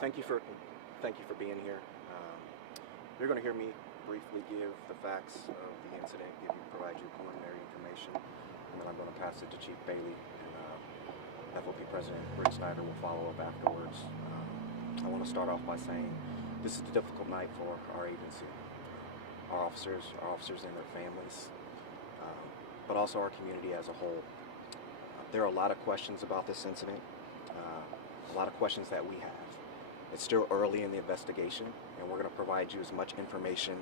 Thank you for being here. You're going to hear me briefly give the facts of the incident, provide you preliminary information, and then I'm going to pass it to Chief Bailey, and FOP President Rick Snyder will follow up afterwards. I want to start off by saying this is a difficult night for our agency, our officers and their families, but also our community as a whole. There are a lot of questions about this incident, a lot of questions that we have. It's still early in the investigation, and we're going to provide you as much information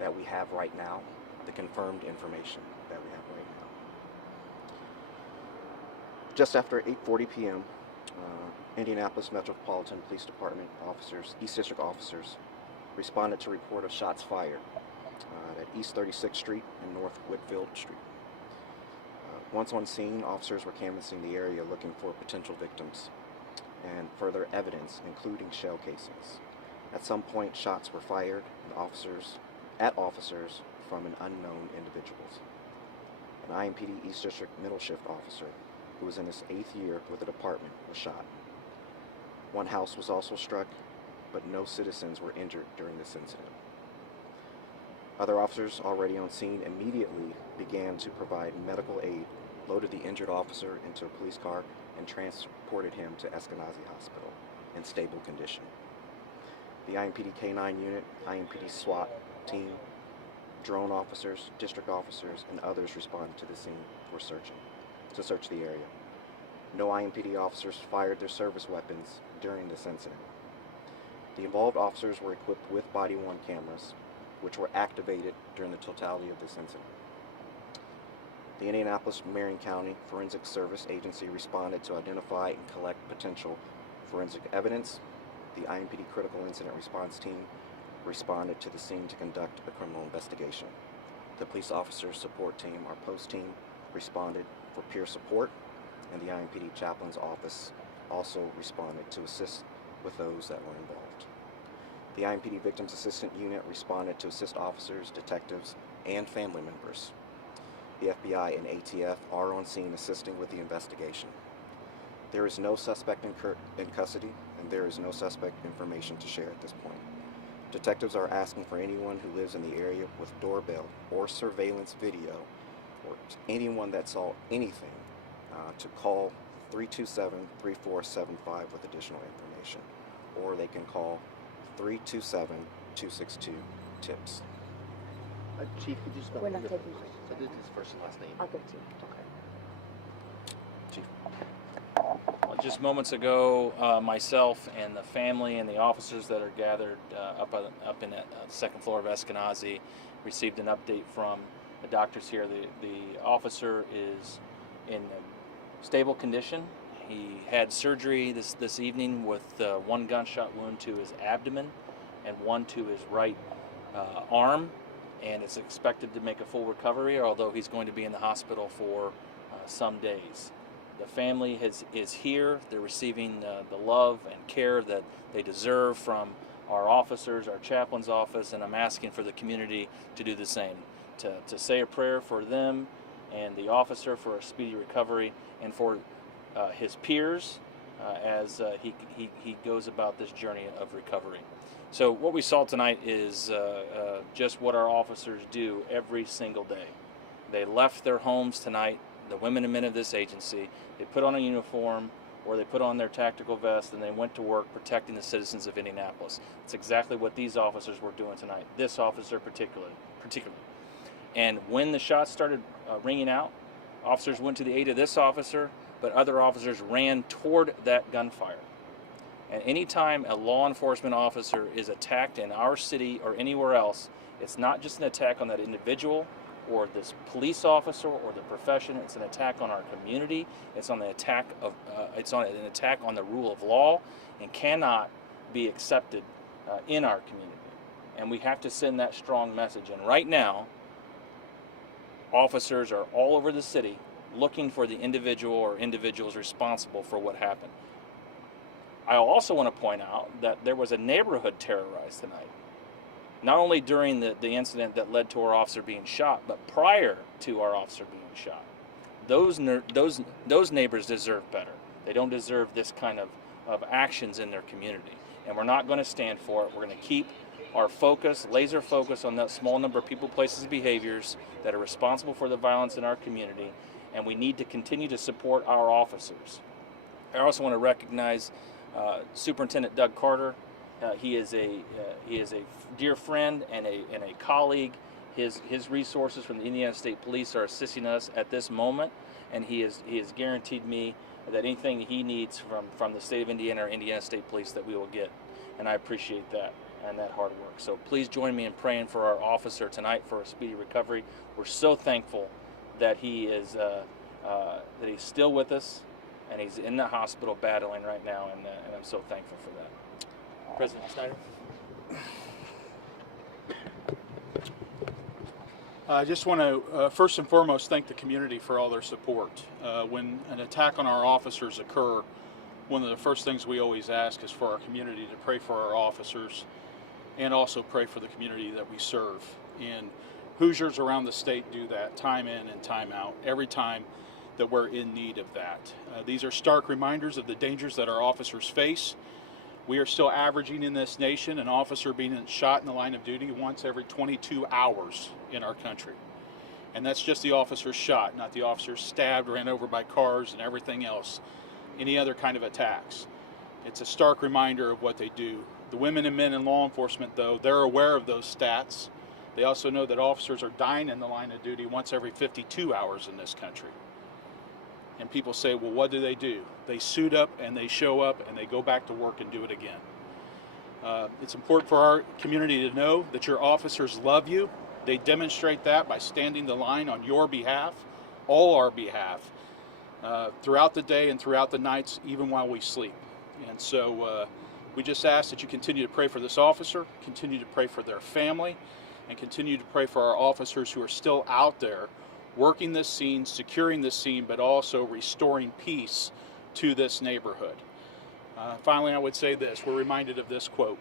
that we have right now, the confirmed information that we have right now. Just after 8:40 p.m., Indianapolis Metropolitan Police Department officers, East District officers, responded to report of shots fired at East 36th Street and North Whitfield Street. Once on scene, officers were canvassing the area looking for potential victims and further evidence, including shell casings. At some point, shots were fired at officers from an unknown individuals. An IMPD East District middle shift officer who was in his 8th year with the department was shot. One house was also struck, but no citizens were injured during this incident. Other officers already on scene immediately began to provide medical aid, loaded the injured officer into a police car, and transported him to Eskenazi Hospital in stable condition. The IMPD K-9 unit, IMPD SWAT team, drone officers, district officers, and others responded to the scene for to search the area. No IMPD officers fired their service weapons during this incident. The involved officers were equipped with body-worn cameras, which were activated during the totality of this incident. The Indianapolis Marion County Forensic Service Agency responded to identify and collect potential forensic evidence. The IMPD Critical Incident Response Team responded to the scene to conduct a criminal investigation. The Police Officer Support Team, our post team, responded for peer support, and the IMPD Chaplain's Office also responded to assist with those that were involved. The IMPD Victims Assistant Unit responded to assist officers, detectives, and family members. The FBI and ATF are on scene assisting with the investigation. There is no suspect in custody, and there is no suspect information to share at this point. Detectives are asking for anyone who lives in the area with doorbell or surveillance video, or anyone that saw anything, to call 327-3475 with additional information, or they can call 327-262-TIPS. Chief, could you spell Buenas your tardes. so this is his first and last name? Okay, sí. Chief. Well, just moments ago, myself and the family and the officers that are gathered up in the second floor of Eskenazi received an update from the doctors here. The officer is in stable condition. He had surgery this evening with one gunshot wound to his abdomen and one to his right arm, and is expected to make a full recovery, although he's going to be in the hospital for some days. The family is here. They're receiving the love and care that they deserve from our officers, our chaplain's office, and I'm asking for the community to do the same, to say a prayer for them and the officer for a speedy recovery, and for his peers as he goes about this journey of recovery. So what we saw tonight is just what our officers do every single day. They left their homes tonight, the women and men of this agency. They put on a uniform, or they put on their tactical vest, and they went to work protecting the citizens of Indianapolis. It's exactly what these officers were doing tonight, this officer particularly. And when the shots started ringing out, officers went to the aid of this officer, but other officers ran toward that gunfire. And anytime a law enforcement officer is attacked in our city or anywhere else, it's not just an attack on that individual or this police officer or the profession. It's an attack on our community. It's an attack on the rule of law, and cannot be accepted in our community. And we have to send that strong message. And right now, officers are all over the city looking for the individual or individuals responsible for what happened. I also want to point out that there was a neighborhood terrorized tonight. Not only during the incident that led to our officer being shot, but prior to our officer being shot. Those neighbors deserve better. They don't deserve this kind of of actions in their community. And we're not going to stand for it. We're going to keep our focus, laser focus on that small number of people, places, and behaviors that are responsible for the violence in our community. And we need to continue to support our officers. I also want to recognize Superintendent Doug Carter. He is a dear friend and a colleague. His resources from the Indiana State Police are assisting us at this moment, and he has guaranteed me that anything he needs from the state of Indiana or Indiana State Police that we will get, and I appreciate that and that hard work. So please join me in praying for our officer tonight for a speedy recovery. We're so thankful that he is that he's still with us, and he's in the hospital battling right now, and I'm so thankful for that. President Snyder. I just want to first and foremost thank the community for all their support. When an attack on our officers occur, one of the first things we always ask is for our community to pray for our officers and also pray for the community that we serve. And Hoosiers around the state do that time in and time out, every time that we're in need of that. These are stark reminders of the dangers that our officers face. We are still averaging in this nation an officer being shot in the line of duty once every 22 hours in our country. And that's just the officer shot, not the officer stabbed, ran over by cars, and everything else, any other kind of attacks. It's a stark reminder of what they do. The women and men in law enforcement, though, they're aware of those stats. They also know that officers are dying in the line of duty once every 52 hours in this country. And people say, well, what do? They suit up and they show up and they go back to work and do it again. It's important for our community to know that your officers love you. They demonstrate that by standing the line on your behalf, all our behalf, throughout the day and throughout the nights, even while we sleep. And so we just ask that you continue to pray for this officer, continue to pray for their family, and continue to pray for our officers who are still out there working this scene, securing this scene, but also restoring peace to this neighborhood. Finally, I would say this. We're reminded of this quote,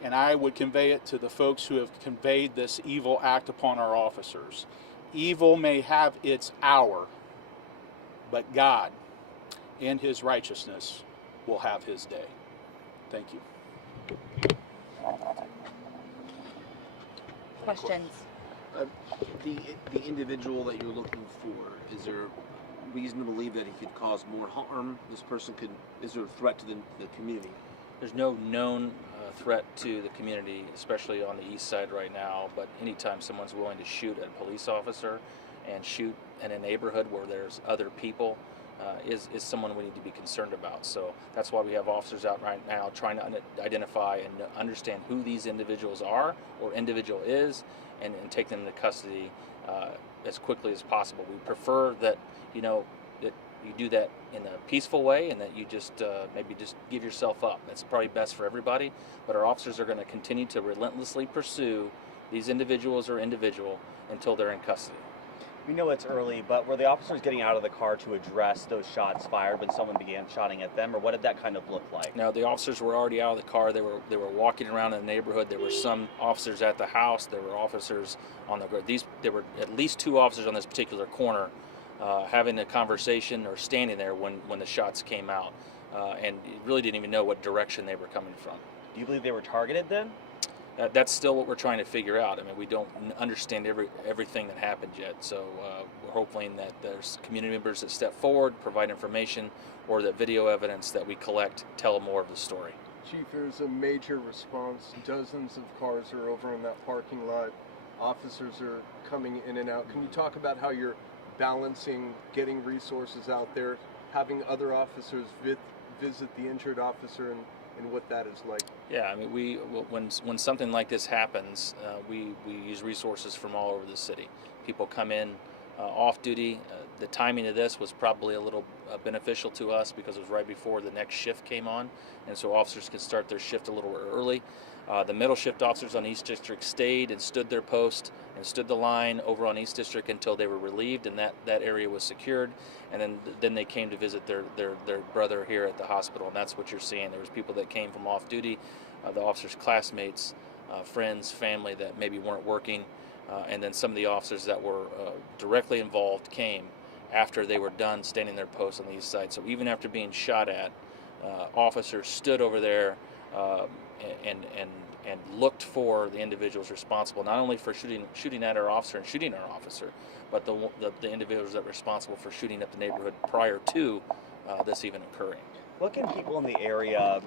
and I would convey it to the folks who have conveyed this evil act upon our officers. Evil may have its hour, but God and His righteousness will have His day. Thank you. Questions? The individual that you're looking for, is there reason to believe that he could cause more harm? Is there a threat to the community? There's no known threat to the community, especially on the east side right now, but anytime someone's willing to shoot at a police officer and shoot in a neighborhood where there's other people is someone we need to be concerned about. So that's why we have officers out right now trying to identify and understand who these individuals are or individual is, and take them into custody as quickly as possible. We prefer that that you do that in a peaceful way, and that you just maybe just give yourself up. That's probably best for everybody. But our officers are going to continue to relentlessly pursue these individuals until they're in custody. We know it's early, but were the officers getting out of the car to address those shots fired when someone began shooting at them, or what did that kind of look like? Now, the officers were already out of the car. They were walking around in the neighborhood. There were some officers at the house. There were officers on the there were at least two officers on this particular corner having a conversation or standing there when the shots came out, and really didn't even know what direction they were coming from. Do you believe they were targeted then? That's still what we're trying to figure out. I mean, we don't understand everything that happened yet, so we're hoping that there's community members that step forward, provide information, or that video evidence that we collect tell more of the story. Chief, there's a major response. Dozens of cars are over in that parking lot. Officers are coming in and out. Can you talk about how you're balancing getting resources out there, having other officers visit the injured officer, and what that is like? Yeah, I mean, when something like this happens, we use resources from all over the city. People come in off duty. The timing of this was probably a little beneficial to us because it was right before the next shift came on, and so officers could start their shift a little then the middle shift officers on East District stayed and stood their post and stood the line over on East District until they were relieved and that area was secured, and then they came to visit their brother here at the hospital, and that's what you're seeing. There was people that came from off duty, the officers' classmates, friends, family that maybe weren't working, and then some of the officers that were directly involved came after they were done standing their post on the east side. So even after being shot at, officers stood over there and looked for the individuals responsible, not only for shooting at our officer and shooting our officer, but the individuals that were responsible for shooting up the neighborhood prior to this even occurring. What can people in the area